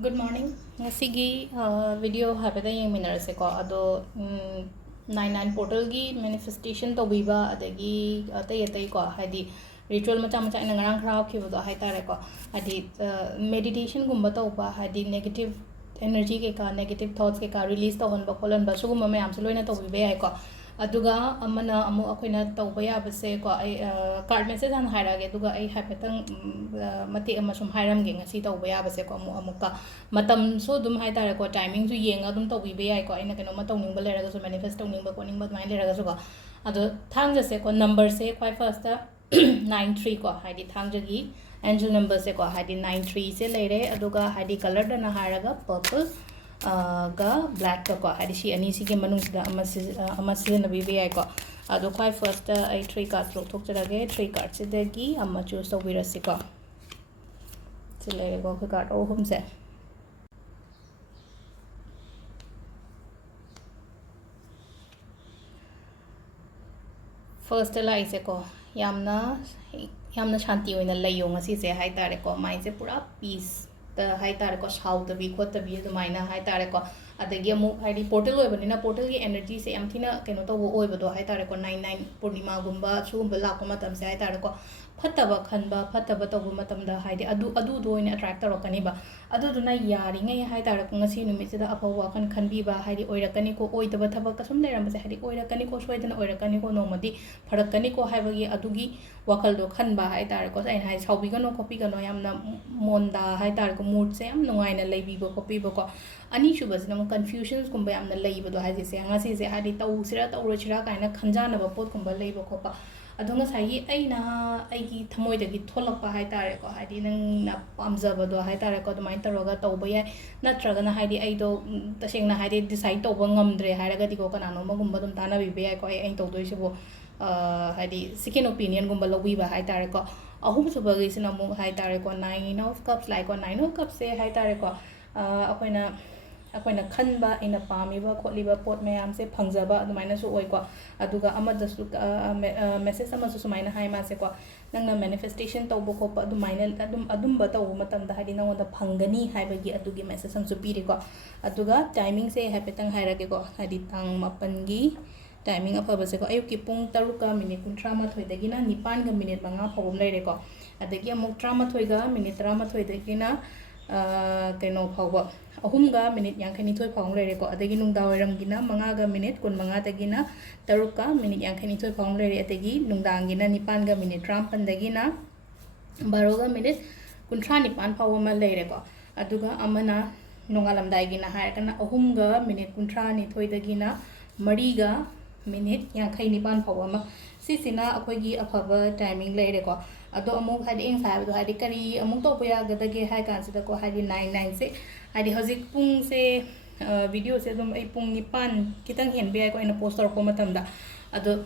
Good morning. Ngasigi video habada yung minarase ko ado 99 portal gi manifestation to biba adagi atay ko hadi ritual macha ina ngarang khraw khibodo hai tare ko hadi meditation gumba to ba hadi negative energy ke ka negative thoughts ke ka release to hon ba kolan ba sugum ma yam loina to bibe ai ko aduga amana amu akoina tawba yabase ko ai card message han hairage aduga ai haipetang mati ama sum hairam ge ngasi tawba yabase ko amuka matam so dum hai tare ko timing su yenga dum tawbi be ai ko aina keno ma tawning ba leraga su manifest tawning ba ko ning ba mai leraga su ko ado thangja se ko number se kwai first 93 ko haidi thangja gi angel number se ko haidi 93 se lere aduga haidi color dana haraga purple ga black ko hadi si ani si ge manung sida ama si na bi ai ko ado khai first ai 3 cards lok thok chara ge 3 cards se de gi ama choose to bi rasi ko chile go ka card o hum se first la ise ko yamna shanti oina layo ngasi se hai tare ko mai se pura peace hai tare ko shout the bi khot the bi du maina hai tare ko adagi amu haidi portal oi banina portal gi energy se am thina keno to oi bado hai tare ko 99 purnima gumba sugumba lakko matam se hai tare ko phattaba khanba phattaba to bu matam da haidi adu do ina attract tarokani ba adu du na yari ngai hai tare ko ngasi numit se da apawa kan khanbi ba haidi oirakani ko oidaba thaba ka sum leram se haidi oirakani ko soidana oirakani ko nomadi pharakani ko haibagi adugi wakal do khanba hai tare ko ai hai saubi gano copy gano yamna monda hai tare ko mood se am nungai na leibi bo copy bo ko ani shubas na confusions kumba yamna leiba do haji se ngasi se hadi tau sira tau chira kaina khanjana ba pot kumba leiba ko pa adonga sai aina aigi thamoi dagi tholakpa hai tare ko hadi nang na pamjaba do hai tare ko dumai taroga tauba ya natraga na hadi ai do taseng na hadi decide tauba ngamdre haraga di ko kana no magumba dum tana bi be ai ko ai tawdoi sibo hadi second opinion gumba lobi ba hai tare ko ahum subagi sina mu hai tare ko 9 of cups like ko 9 of cups se hai tare ko akoina khanba ina pamiba kholiba pot mayam se phangjaba adumaina su oi ko aduga amada su message ama su sumaina hai ma se ko nangna manifestation tawbo ko pa adumaina adumba tawu matam da hadi nangona phangani haibagi adugi message sam su piri ko aduga timing se hapetang hairage ko hadi tang mapan gi timing afaba se ko ayuki pung 3 minute 13 dagina 9 minute 5 phawum leire ko adagi amuk 13 ga minute 13 dagina keno phawba ahumga minute yankani thoi phawung leire ko adagi nungda oiram gina 5 ga minute 15 dagina 3 ka minute yankani thoi phawung leire adagi nungdang gina 9 ga minute 13 dagina 12 ga minute 19 phawuma leire ko aduga amana nongalamdai gina hairkana ahumga minute 19 dagina 3 ga minute yankai nipan phawama sisina akoigi afaba timing leire ko ado amuk hadi eng sa do hadi kari amuk to puya gadage hai kan sida ko hadi 99 se hadi hojik pung se video se dum ai pung nipan kitang hen be ko ina poster ko matam da ado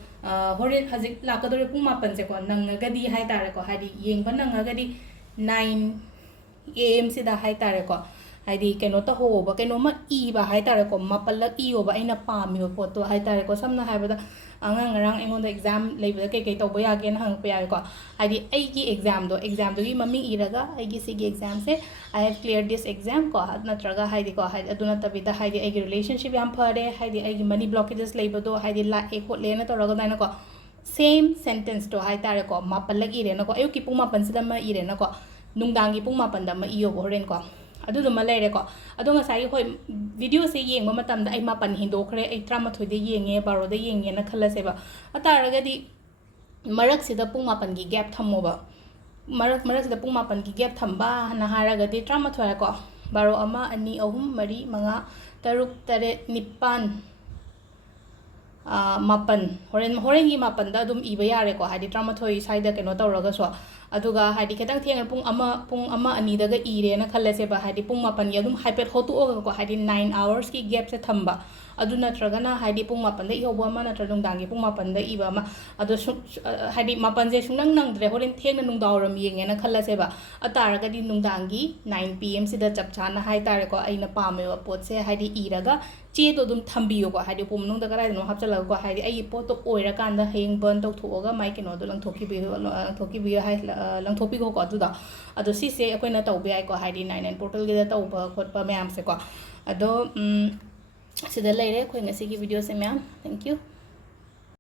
horin hojik la ka dore pung mapan se ko nang gadi hai tare ko hadi yeng ban nang gadi 9 am sida hai tare ko hadi keno ta ho ba keno ma I ba hai tare ko mapalak I oba aina pami ba photo hai tare ko samna hai ba angang ngarang engon exam leibda kei to boya gen hang pa ko hadi ai gi exam do gi mami iraga ai gi sigi exam se I have cleared this exam ko natraga hadi ko hadi aduna tabida hadi ai gi relationship yam phare hadi ai gi money blockages leiba do hadi la e ko lena to raga dana ko same sentence to hai tare ko mapalak ire na ko ayu ki puma pansida ma ire na ko nungdangi puma panda ma iyo horen ko adu dum leire ko adu ngasai hoi video se yeng ma matam da ai mapan hindo khre ai 13 de yenge 12 de yenge na khala se ba ataraga di marak sida pung mapan gi gap thammo ba marak sida pung mapan gi gap thamba na haraga di 13 ko 12 ama ani ahum mari manga taruk tare nipan mapan horen gi mapan da dum iba yare ko hadi 13 saida keno tawraga so aduga hadi ketang thiang pung ama ani daga ire na khallase ba hadi pung mapan ya dum hyper hotu oga ko hadi 9 hours ki gap se thamba adu natraga na hadi pung mapan da ihoba ma natra dum dangi pung mapan da iba ma adu hadi mapan je sunang nang dre horen thiang na nung dawram yenge na khallase ba ataraga di nung dangi 9 pm sida chapchana hai tare ko aina pame wa pot se hadi iraga che to dum thambiyo ko hadi pum nung da karai no hapchala ko hadi ai pot to oira kan da heng burn to thoga mai kino do lang thoki bi hai ꯂꯪꯊꯣꯛꯄꯤꯈꯣꯀꯣ ꯑꯗꯨꯗꯣ ꯑꯗꯣ ꯁꯤꯁꯦ ꯑꯩꯈꯣꯏꯅ ꯇꯧꯕ ꯌꯥꯏꯀꯣ ꯍꯥꯏꯗꯤ 9 ꯄꯣꯔꯇꯦꯜꯒꯤꯗ ꯇꯧꯕ ꯈꯣꯠꯄ ꯃꯌꯥꯝꯁꯦꯀꯣ ꯑꯗꯣ ꯁꯤꯗ ꯂꯩꯔꯦ ꯑꯩꯈꯣꯏ ꯉꯁꯤꯒꯤ ꯚꯤꯗꯤꯑꯣꯁꯦ ꯃꯌꯥꯝ ꯊꯦꯡꯛ ꯌꯨ